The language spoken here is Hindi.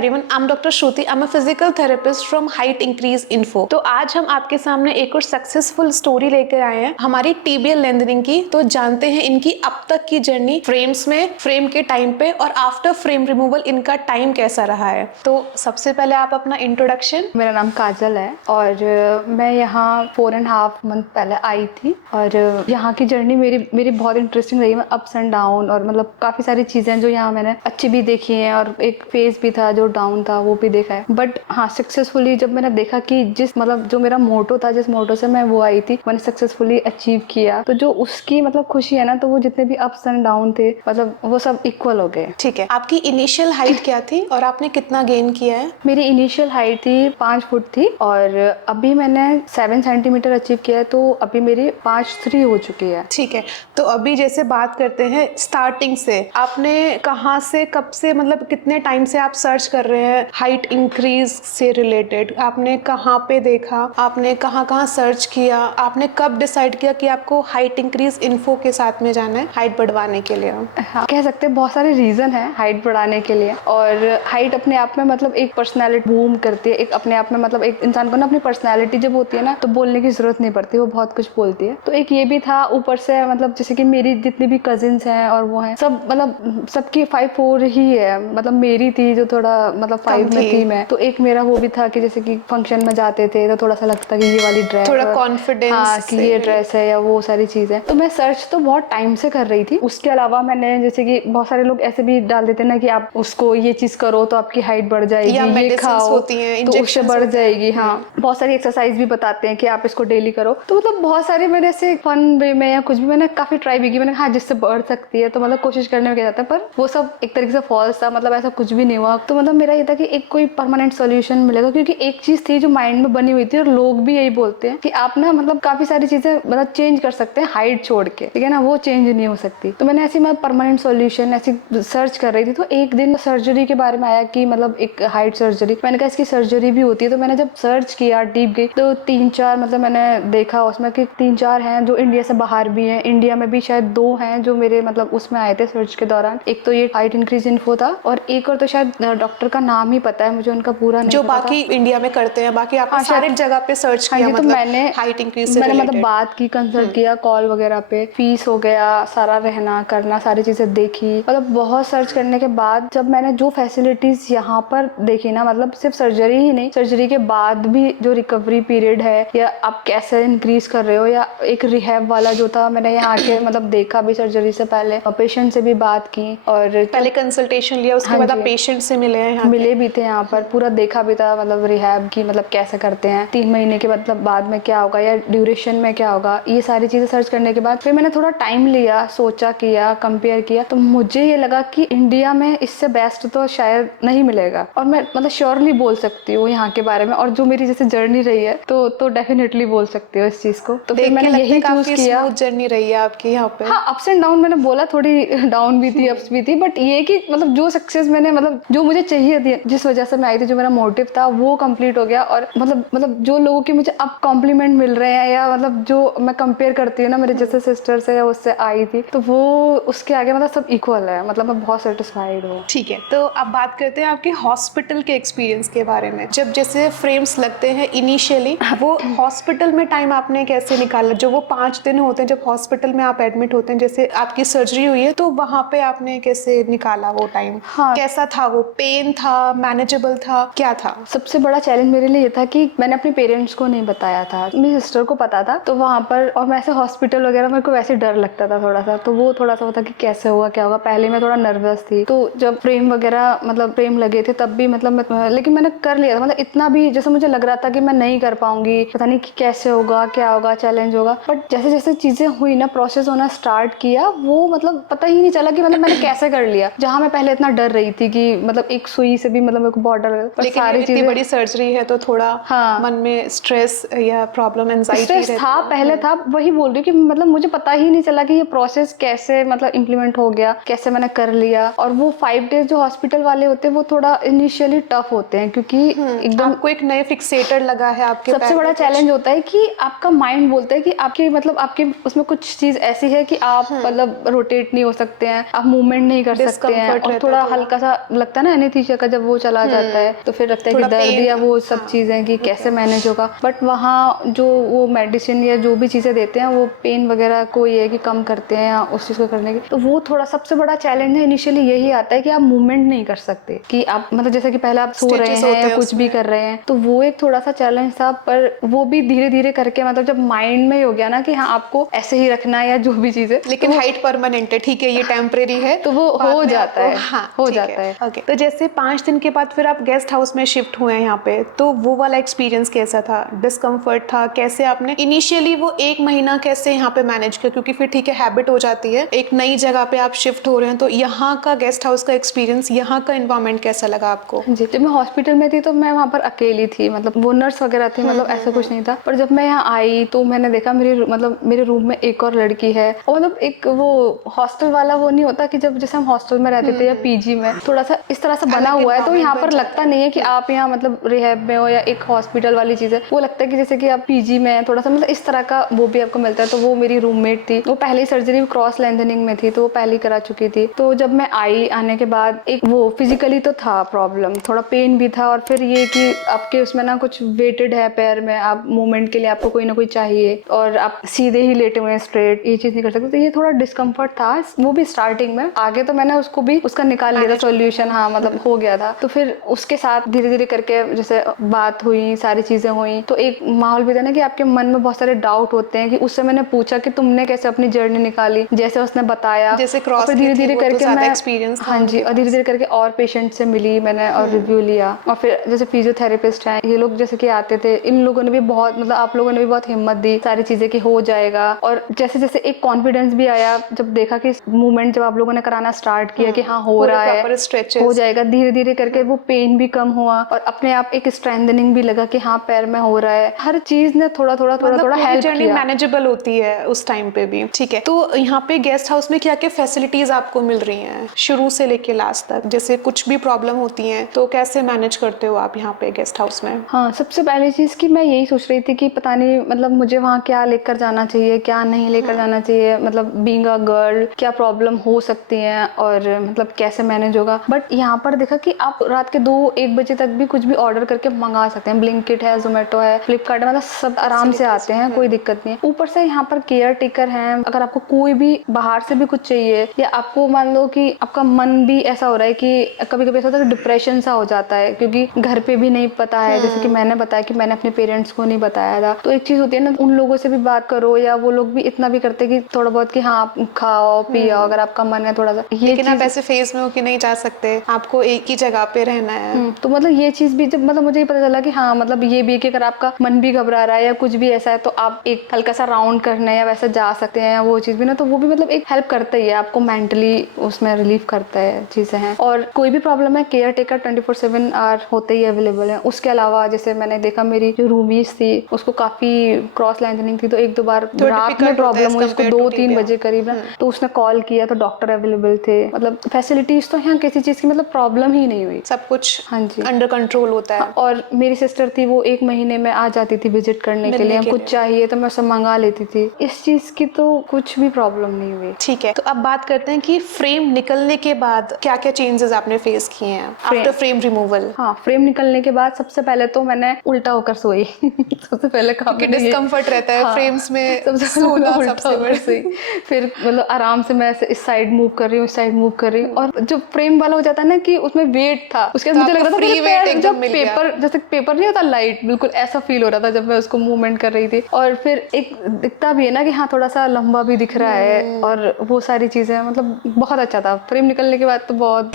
everyone, I'm Dr. Shruti. I'm a physical therapist from Height Increase Info. तो आज हम आपके सामने एक और सक्सेसफुल स्टोरी लेकर आए हैं हमारी टीबीएल लेंथनिंग की। तो जानते हैं इनकी अब तक की जर्नी, फ्रेम्स में, फ्रेम के टाइम पे और आफ्टर फ्रेम रिमूवल इनका टाइम कैसा रहा है। तो सबसे पहले आप अपना इंट्रोडक्शन। मेरा नाम काजल है और मैं यहाँ 4.5 मंथ पहले आई थी और यहाँ की जर्नी मेरी बहुत इंटरेस्टिंग रही है। अप्स एंड डाउन और मतलब काफ़ी सारी चीज़ें जो यहाँ मैंने अच्छी भी देखी हैं और एक फेज भी था जो डाउन था वो भी देखा है। बट हाँ, सक्सेसफुली जब मैंने देखा कि जो मेरा मोटो था, जिस मोटो से मैं वो आई थी, मैंने सक्सेसफुली अचीव किया, तो जो उसकी मतलब खुशी है ना, तो वो जितने भी अप्स एंड डाउन थे मतलब वो सब इक्वल हो गए। ठीक है, आपकी इनिशियल हाइट क्या थी और आपने कितना गेन किया है? मेरी इनिशियल हाइट थी 5 फुट थी और अभी मैंने 7 सेंटीमीटर अचीव किया है, तो अभी मेरी 5'3" हो चुकी है। ठीक है, तो अभी जैसे बात करते हैं स्टार्टिंग से, आपने कहाँ से कब से मतलब कितने टाइम से आप सर्च कर रहे हैं हाइट इंक्रीज से रिलेटेड? आपने कहाँ पे देखा, आपने कहाँ कहाँ सर्च किया, आपने कब डिसाइड किया कि आपको हाइट इंक्रीज इन्फो के साथ में जाना है हाइट बढ़वाने के लिए? हाँ, कह सकते हैं बहुत सारे रीजन है हाइट बढ़ाने के लिए। और हाइट अपने आप में मतलब एक पर्सनैलिटी बूम करती है, एक अपने आप में मतलब एक इंसान को ना अपनी पर्सनैलिटी जब होती है ना तो बोलने की जरूरत नहीं पड़ती, वो बहुत कुछ बोलती है। तो एक ये भी था, ऊपर से मतलब जैसे कि मेरी जितनी भी कजिन्स हैं और वो हैं सब मतलब सबकी 5'4" ही है, मतलब मेरी थी जो थोड़ा मतलब 5 में थी मैं। तो एक मेरा वो भी था कि जैसे कि फंक्शन में जाते थे तो थोड़ा सा लगता कि ये वाली ड्रेस, थोड़ा कॉन्फिडेंस, हाँ कि ये ड्रेस है या वो सारी चीजें। तो मैं सर्च तो बहुत टाइम से कर रही थी। उसके अलावा मैंने जैसे कि बहुत सारे लोग ऐसे भी डाल देते ना कि आप उसको ये चीज करो तो आपकी हाइट बढ़ जाएगी, या ये खाओ होती हैं, तो उससे बढ़ जाएगी। हाँ, बहुत सारी एक्सरसाइज भी बताते हैं कि आप इसको डेली करो। तो मतलब बहुत सारे मैंने ऐसे फन वे में या कुछ भी मैंने काफी ट्राई भी की। मैंने हाँ जिससे बढ़ सकती है तो मतलब कोशिश करने में क्या जाता है, पर वो सब एक तरीके से फॉल्स था, मतलब ऐसा कुछ भी नहीं हुआ। तो मतलब मेरा ये था कि एक कोई परमानेंट सोल्यूशन मिलेगा, क्योंकि एक चीज थी जो माइंड में बनी हुई थी और लोग भी यही बोलते हैं कि आप ना मतलब काफी सारी चीजें मतलब चेंज कर सकते हैं हाइट छोड़ के, ठीक है ना, वो चेंज नहीं हो सकती। तो मैंने ऐसी मतलब परमानेंट सोल्यूशन ऐसी सर्च कर रही थी। तो एक दिन सर्जरी के बारे में आया कि मतलब एक हाइट सर्जरी, मैंने कहा इसकी सर्जरी भी होती है। तो मैंने जब सर्च किया, डीप गई, तो 3-4 मतलब मैंने देखा उसमें कि 3-4 हैं जो इंडिया से बाहर भी हैं, इंडिया में भी शायद 2 हैं जो मेरे मतलब उसमें आए थे सर्च के दौरान। एक तो ये हाइट इंक्रीज इन्फो था और एक और तो शायद डॉक्टर का नाम ही पता है मुझे, उनका पूरा नहीं जो पता बाकी था। इंडिया में करते हैं, बाकी आपने हाँ, सारे जगह पे सर्च हाँ किया जी, तो मतलब मैंने हाइट इंक्रीज से मतलब रिलेटेड? बात की, कंसल्ट किया कॉल वगैरह पे, फीस हो गया, सारा रहना करना, सारी चीजें देखी, मतलब बहुत सर्च करने के बाद जब मैंने जो फैसिलिटीज यहाँ पर देखी ना, मतलब सिर्फ सर्जरी ही नहीं, सर्जरी के बाद भी जो रिकवरी पीरियड है या आप कैसे इंक्रीज कर रहे हो, या एक रिहैब वाला जो था, मैंने यहाँ के मतलब देखा भी सर्जरी से पहले, पेशेंट से भी बात की और पहले कंसल्टेशन लिया, उसके बाद आप पेशेंट से मिले हैं? मिले भी थे यहाँ पर, पूरा देखा भी था मतलब रिहैब की मतलब कैसे करते हैं, 3 महीने के मतलब बाद में क्या होगा या ड्यूरेशन में क्या होगा, ये सारी चीजें सर्च करने के बाद फिर मैंने थोड़ा टाइम लिया, सोचा, किया, कंपेयर किया, तो मुझे ये लगा कि इंडिया में इससे बेस्ट तो शायद नहीं मिलेगा। और मैं मतलब श्योरली बोल सकती हूँ यहाँ के बारे में, और जो मेरी जैसे जर्नी रही है तो डेफिनेटली बोल सकती हूँ इस चीज को। तो फिर मैंने यही चूज किया। जर्नी रही है आपकी यहाँ पे? हाँ, अप्स एंड डाउन मैंने बोला, थोड़ी डाउन भी थी, अप्स भी थी, बट ये कि मतलब जो सक्सेस मैंने मतलब जो मुझे चाहिए थी, जिस वजह से मैं आई थी, जो मेरा मोटिव था वो कंप्लीट हो गया। और मतलब जो लोगों के मुझे अब कॉम्प्लीमेंट मिल रहे हैं या मतलब जो मैं कंपेयर करती हूँ ना मेरे जैसे सिस्टर से या उससे आई थी, तो वो उसके आगे मतलब सब इक्वल है, मतलब मैं बहुत सेटिस्फाइड हूँ। ठीक है, तो अब बात करते हैं आपके हॉस्पिटल के एक्सपीरियंस के बारे में। जब जैसे फ्रेम्स लगते हैं इनिशियली, वो हॉस्पिटल में टाइम आपने कैसे निकाला? जो वो 5 दिन होते हैं जब हॉस्पिटल में आप एडमिट होते हैं, जैसे आपकी सर्जरी हुई है, तो वहाँ पे आपने कैसे निकाला वो टाइम? हाँ, कैसा था वो? पेन था, मैनेजेबल था, क्या था? सबसे बड़ा चैलेंज मेरे लिए ये था कि मैंने अपने पेरेंट्स को नहीं बताया था, मेरी सिस्टर को पता था। तो वहाँ पर और मैं ऐसे हॉस्पिटल वगैरह मेरे को वैसे डर लगता था थोड़ा सा, तो वो थोड़ा सा होता कि कैसे होगा क्या होगा। पहले मैं थोड़ा नर्वस थी, तो जब फ्रेम वगैरह मतलब फ्रेम लगे थे तब भी मतलब लेकिन मैंने कर लिया था, मतलब इतना भी जैसे मुझे लग रहा था कि मैं नहीं कर पाऊंगी, पता नहीं कि कैसे होगा, क्या होगा, चैलेंज होगा। बट जैसे जैसे चीजें हुई ना, प्रोसेस होना स्टार्ट किया, वो मतलब पता ही नहीं चला कि मतलब मैंने कैसे कर लिया। जहाँ मैं पहले इतना डर रही थी कि मतलब एक सुई से भी मतलब मेरे को बहुत डर लगता, पर सारी इतनी बड़ी सर्जरी है तो थोड़ा हाँ, मन में स्ट्रेस या प्रॉब्लम, एंजाइटी स्ट्रेस था, पहले था, वही बोल रही हूँ कि मतलब मुझे पता ही नहीं चला कि ये प्रोसेस कैसे मतलब इम्प्लीमेंट हो गया, कैसे मैंने कर लिया। और वो 5 डेज जो हॉस्पिटल वाले होते हैं वो थोड़ा इनिशियली टफ होते हैं, क्योंकि एकदम आपको एक नए फिक्सेटर लगा है आपके सबसे बड़ा चैलेंज होता है कि आपका माइंड बोलता है कि आपके मतलब आपके उसमें कुछ चीज ऐसी है कि आप मतलब रोटेट नहीं हो सकते हैं, आप मूवमेंट नहीं कर सकते हैं, और थोड़ा हल्का सा लगता है ना बीच का जब वो चला जाता है तो फिर लगता है कि थोड़ा दर्द pain, या वो सब हाँ, चीज़ें कि कैसे मैनेज होगा। बट वहाँ जो वो मेडिसिन या जो भी चीज़ें देते हैं वो पेन वगैरह को ये है कि कम करते हैं या उस चीज़ को करने की, तो वो थोड़ा सबसे बड़ा चैलेंज है इनिशियली यही आता है कि आप मूवमेंट नहीं कर सकते, कि आप मतलब जैसे कि पहले आप सो रहे Stitches हैं होते या हैं कुछ भी उसमें। कर रहे हैं, तो वो एक थोड़ा सा चैलेंज था। पर वो भी धीरे धीरे करके मतलब जब माइंड में ही हो गया ना कि हाँ आपको ऐसे ही रखना है या जो भी चीज़ है, लेकिन हाइट परमानेंट है, ठीक है, ये टेम्परेरी है, तो वो बाद हो में जाता आपको, है, हाँ हो ठीक जाता है। ओके। तो जैसे 5 दिन के बाद फिर आप गेस्ट हाउस में शिफ्ट हुए हैं यहाँ पे, तो वो वाला एक्सपीरियंस कैसा था? डिस्कम्फर्ट था? कैसे आपने इनिशियली वो 1 महीना कैसे यहाँ पे मैनेज किया? क्योंकि फिर ठीक है हैबिट हो जाती है, एक नई जगह पे आप शिफ्ट हो रहे हैं, तो यहाँ का गेस्ट हाउस का एक्सपीरियंस, यहाँ का एनवायरनमेंट कैसा लगा आपको? जी, जब मैं हॉस्पिटल में थी तो मैं वहाँ पर अकेली थी, मतलब वो नर्स वगैरह थी, मतलब ऐसा कुछ नहीं था। पर जब मैं यहाँ आई तो मैंने देखा मेरे रूम में एक और लड़की है, और मतलब एक वो हॉस्टल वाला वो नहीं होता कि जब जैसे हम हॉस्टल में रहते थे या पीजी में थोड़ा सा इस तरह से बना अलग हुआ है, तो यहाँ environment पर बन लगता जाता नहीं है कि आप यहाँ मतलब रिहैब में हो या एक हॉस्पिटल वाली चीज़ है, वो लगता है कि जैसे कि आप पीजी में है, थोड़ा सा मतलब इस तरह का वो भी आपको मिलता है। तो वो मेरी रूममेट थी, वो पहले ही सर्जरी क्रॉस लेंथनिंग में थी, तो वो पहले ही करा चुकी थी। तो जब मैं आई, आने के बाद एक वो फिजिकली तो था प्रॉब्लम, थोड़ा पेन भी था, और फिर ये कि आपके उसमें ना कुछ वेटेड है पैर में, आप मूवमेंट के लिए आपको कोई ना कोई चाहिए, और आप सीधे ही लेटे हुए हैं स्ट्रेट, ये चीज़ नहीं कर सकते। तो ये थोड़ा डिस्कम्फर्ट था, वो भी स्टार्टिंग में। आगे तो मैंने उसको भी उसका निकाल लिया था सॉल्यूशन, हाँ मतलब हो गया था। तो फिर उसके साथ धीरे धीरे करके जैसे बात हुई, सारी चीज़ें हुई, तो एक माहौल भी था ना कि आपके मन में बहुत सारे डाउट होते हैं, कि उससे मैंने पूछा कि तुमने कैसे अपनी जर्नी निकाली, जैसे उसने बताया, जैसे और क्रॉस फिर की धीरे थी धीरे वो तो करके ज्यादा मैं, एक्सपीरियंस था हाँ जी, उनके और धीरे पास। धीरे करके और पेशेंट से मिली मैंने और रिव्यू लिया। और फिर जैसे फिजियोथेरेपिस्ट हैं ये लोग, जैसे कि आते थे, इन लोगों ने भी बहुत मतलब आप लोगों ने भी बहुत हिम्मत दी सारी चीजें कि हो जाएगा। और जैसे जैसे एक कॉन्फिडेंस भी आया जब देखा कि मूवमेंट जब आप लोगों ने कराना स्टार्ट किया कि हाँ हो पूरे रहा है, प्रॉपर हो स्ट्रेचेस। जाएगा, धीरे धीरे करके वो पेन भी कम हुआ, और अपने आप एक स्ट्रेंथनिंग भी लगा कि हाँ पैर में हो रहा है। हर चीज ने थोड़ा थोड़ा थोड़ा मतलब थोड़ा पूरी हेल्प जर्नी किया। मैनेजेबल होती है उस टाइम पे भी, ठीक है। तो यहाँ पे गेस्ट हाउस में क्या क्या फैसिलिटीज आपको मिल रही हैं शुरू से लेके लास्ट तक? जैसे कुछ भी प्रॉब्लम होती है तो कैसे मैनेज करते हो आप यहाँ पे गेस्ट हाउस में? हाँ, सबसे पहली चीज़ कि मैं यही सोच रही थी कि पता नहीं मतलब मुझे वहाँ क्या लेकर जाना चाहिए, क्या नहीं लेकर जाना चाहिए, मतलब बीइंग अ गर्ल क्या प्रॉब्लम हो सकती है और मतलब कैसे मैनेज होगा। बट यहाँ पर देखा कि आप रात के 2-1 बजे तक भी कुछ भी ऑर्डर करके मंगा सकते हैं। ब्लिंकिट है, जोमेटो है, फ्लिपकार्ट है, मतलब सब आराम से आते हैं, कोई दिक्कत नहीं है। ऊपर से यहाँ पर केयर टेकर हैं, अगर आपको कोई भी बाहर से भी कुछ चाहिए, या आपको मान लो कि आपका मन भी ऐसा हो रहा है कि कभी कभी ऐसा होता है कि डिप्रेशन सा हो जाता है क्योंकि घर पे भी नहीं पता है, जैसे कि मैंने बताया कि मैंने अपने पेरेंट्स को नहीं बताया था। तो एक चीज होती है ना, उन लोगों से भी बात करो, या वो लोग भी इतना भी करते कि थोड़ा बहुत कि हाँ आप खाओ पियो अगर आपका मन है थोड़ा सा, ये लेकिन आप चीज। ऐसे फेज में हो कि नहीं जा सकते, आपको एक ही जगह पे रहना है। तो मतलब ये चीज भी जब मतलब मुझे ये पता चला कि हाँ मतलब ये भी है कि अगर आपका मन भी घबरा रहा है या कुछ भी ऐसा है तो आप एक हल्का सा राउंड करने या वैसे जा सकते हैं, या वो चीज भी ना, तो वो भी मतलब एक हेल्प करता ही है आपको, मेंटली उसमें रिलीफ करता है चीजें हैं। और कोई भी प्रॉब्लम है केयर टेकर 24/7 आवर होते ही अवेलेबल है। उसके अलावा जैसे मैंने देखा मेरी जो रूमीज थी उसको काफी क्रॉस लेंथनिंग थी, तो 1-2 बार तो रात में डिफिकल्ट होता है प्रॉब्लम एज हुई उसको कम्पेयर टू 2-3 टीबिया। बजे करीब ना, तो उसने कॉल किया तो डॉक्टर अवेलेबल थे। मतलब फैसिलिटीज तो यहाँ किसी चीज की मतलब प्रॉब्लम ही नहीं हुई। सब कुछ हाँ जी, अंडर कंट्रोल होता है। और मेरी सिस्टर थी वो 1 महीने में आ जाती थी विजिट करने के मिलने लिए, के कुछ लिए। चाहिए तो मैं सब मंगा लेती थी। इस चीज की तो कुछ भी प्रॉब्लम नहीं हुई। ठीक है, तो अब बात करते हैं कि फ्रेम निकलने के बाद क्या क्या चेंजेस आपने फेस किए हैं आफ्टर फ्रेम रिमूवल? हाँ, फ्रेम निकलने के बाद सबसे पहले तो मैंने उल्टा होकर सोई सबसे पहले काम क्योंकि मैंने ये, डिस्कम्फर्ट रहता है हाँ, फ्रेम्स में, सबसे पहले मैंने सोना उल्टा सबसे होकर सोई। फिर मतलब आराम से मैं ऐसे इस साइड मूव कर रही हूँ, इस साइड मूव कर रही हूँ, और जो फ्रेम वाला हो जाता है ना कि उसमें वेट था, उसके बाद तो मुझे लग आपको रहा था फ्री मेरे वेट पैर एकदम जब मिल गया। पेपर, जैसे पेपर नहीं होता लाइट, बिल्कुल ऐसा फील हो रहा था जब मैं उसको मूवमेंट कर रही थी। और फिर एक दिखता भी है ना कि हाँ थोड़ा सा लंबा भी दिख रहा है, और वो सारी चीजें मतलब बहुत अच्छा था फ्रेम निकलने के बाद तो बहुत।